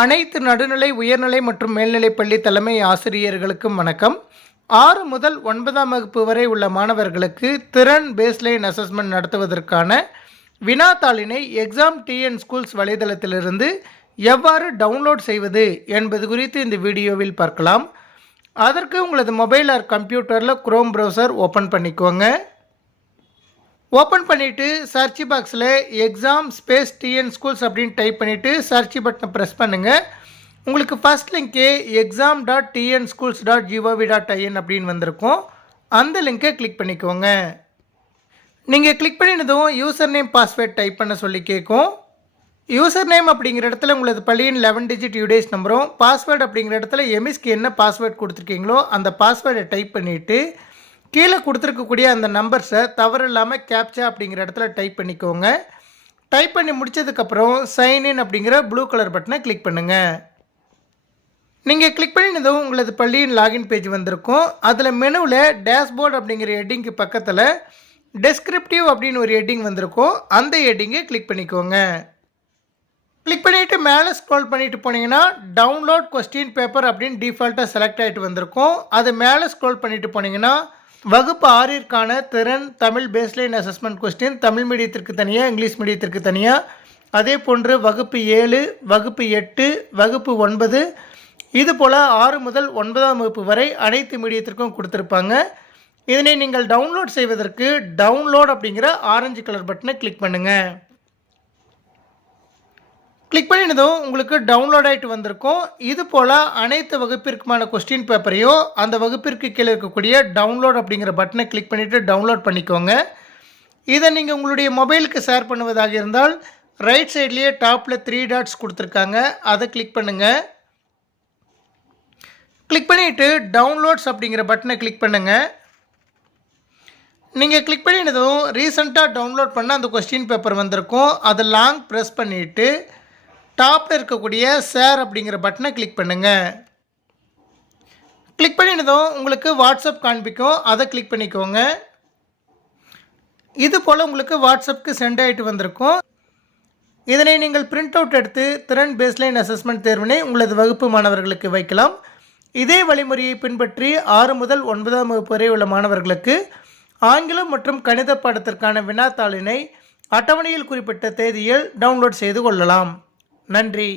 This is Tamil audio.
அனைத்து நடுநிலை, உயர்நிலை மற்றும் மேல்நிலைப் பள்ளி தலைமை ஆசிரியர்களுக்கும் வணக்கம். 6 முதல் 9ஆம் வகுப்பு வரை உள்ள மாணவர்களுக்கு திறன் பேஸ்லைன் அசஸ்மெண்ட் நடத்துவதற்கான வினாத்தாளினை எக்ஸாம் டிஎன் ஸ்கூல்ஸ் வலைதளத்திலிருந்து எவ்வாறு டவுன்லோட் செய்வது என்பது குறித்து இந்த வீடியோவில் பார்க்கலாம். அதற்கு உங்களது மொபைல் ஆர் கம்ப்யூட்டரில் குரோம் ப்ரௌசர் ஓப்பன் பண்ணிக்கோங்க. ஓப்பன் பண்ணிவிட்டு சர்ச் பாக்ஸில் எக்ஸாம் ஸ்பேஸ் டிஎன் ஸ்கூல்ஸ் அப்படின்னு டைப் பண்ணிவிட்டு சர்ச் பட்டனை ப்ரெஸ் பண்ணுங்கள். உங்களுக்கு ஃபஸ்ட் லிங்க்கே exam.tnschools.gov.in அப்படின்னு வந்திருக்கும். அந்த லிங்கை கிளிக் பண்ணிக்கோங்க. நீங்கள் கிளிக் பண்ணினதும் யூசர் நேம் பாஸ்வேர்ட் டைப் பண்ண சொல்லி கேட்கும். யூசர் நேம் அப்படிங்கிற இடத்துல உங்களது பள்ளியின் 11 டிஜிட் யூடேஸ் நம்பரும், பாஸ்வேர்டு அப்படிங்கிற இடத்துல எமிஸ்க்கு என்ன பாஸ்வேர்டு கொடுத்துருக்கீங்களோ அந்த பாஸ்வேர்டை டைப் பண்ணிவிட்டு கீழே கொடுத்துருக்கக்கூடிய அந்த நம்பர்ஸை தவறு இல்லாமல் கேப்சா அப்படிங்கிற இடத்துல டைப் பண்ணிக்கோங்க. டைப் பண்ணி முடித்ததுக்கப்புறம் சைன்இன் அப்படிங்கிற ப்ளூ கலர் பட்டனை கிளிக் பண்ணுங்கள். நீங்கள் கிளிக் பண்ணினதும் உங்களது பள்ளியின் லாகின் பேஜ் வந்திருக்கும். அதில் மெனுவில் டேஷ்போர்ட் அப்படிங்கிற ஹெட்டிங்க்கு பக்கத்தில் டெஸ்கிரிப்டிவ் அப்படின்னு ஒரு ஹெட்டிங் வந்திருக்கும். அந்த ஹெட்டிங்கை கிளிக் பண்ணிக்கோங்க. கிளிக் பண்ணிவிட்டு மேலே ஸ்க்ரோல் பண்ணிட்டு போனீங்கன்னா டவுன்லோட் கொஸ்டின் பேப்பர் அப்படின்னு டிஃபால்ட்டாக செலக்ட் ஆகிட்டு வந்திருக்கும். அது மேலே ஸ்க்ரோல் பண்ணிட்டு போனீங்கன்னா வகுப்பு 6ற்கான திறன் Tamil baseline assessment question Tamil மீடியத்திற்கு தனியாக, இங்கிலீஷ் மீடியத்திற்கு தனியாக, அதே போன்று வகுப்பு 7, வகுப்பு 8, வகுப்பு 9 இது போல் 6 முதல் 9ஆம் வகுப்பு வரை அனைத்து மீடியத்திற்கும் கொடுத்துருப்பாங்க. இதனை நீங்கள் டவுன்லோட் செய்வதற்கு டவுன்லோட் அப்படிங்கிற ஆரஞ்சு கலர் பட்டனை கிளிக் பண்ணுங்கள். கிளிக் பண்ணினதும் உங்களுக்கு டவுன்லோட் ஆகிட்டு வந்திருக்கும். இது போல் அனைத்து வகுப்பிற்குமான கொஸ்டின் பேப்பரையோ அந்த வகுப்பிற்கு கீழே இருக்கக்கூடிய டவுன்லோட் அப்படிங்கிற பட்டனை கிளிக் பண்ணிவிட்டு டவுன்லோட் பண்ணிக்கோங்க. இதை நீங்கள் உங்களுடைய மொபைலுக்கு ஷேர் பண்ணுவதாக இருந்தால் ரைட் சைட்லேயே டாப்பில் 3 டாட்ஸ் கொடுத்துருக்காங்க, அதை கிளிக் பண்ணுங்கள். கிளிக் பண்ணிவிட்டு டவுன்லோட்ஸ் அப்படிங்கிற பட்டனை கிளிக் பண்ணுங்கள். நீங்கள் கிளிக் பண்ணினதும் ரீசெண்டாக டவுன்லோட் பண்ண அந்த கொஸ்டின் பேப்பர் வந்திருக்கும். அதை லாங் ப்ரெஸ் பண்ணிவிட்டு டாப்பில் இருக்கக்கூடிய ஷேர் அப்படிங்கிற பட்டனை கிளிக் பண்ணுங்கள். கிளிக் பண்ணினதும் உங்களுக்கு வாட்ஸ்அப் காண்பிக்கும், அதை கிளிக் பண்ணிக்கோங்க. இது போல் உங்களுக்கு வாட்ஸ்அப்புக்கு சென்ட் ஆகிட்டு வந்திருக்கும். இதனை நீங்கள் பிரிண்ட் அவுட் எடுத்து திறன் பேஸ்லைன் அசஸ்மெண்ட் தேர்வினை உங்களது வகுப்பு மாணவர்களுக்கு வைக்கலாம். இதே வழிமுறையை பின்பற்றி 6 முதல் 9ஆம் வகுப்பு வரை உள்ள மாணவர்களுக்கு ஆங்கிலம் மற்றும் கணித பாடத்திற்கான வினாத்தாளினை அட்டவணையில் குறிப்பிட்ட தேதியில் டவுன்லோட் செய்து கொள்ளலாம். நன்றி.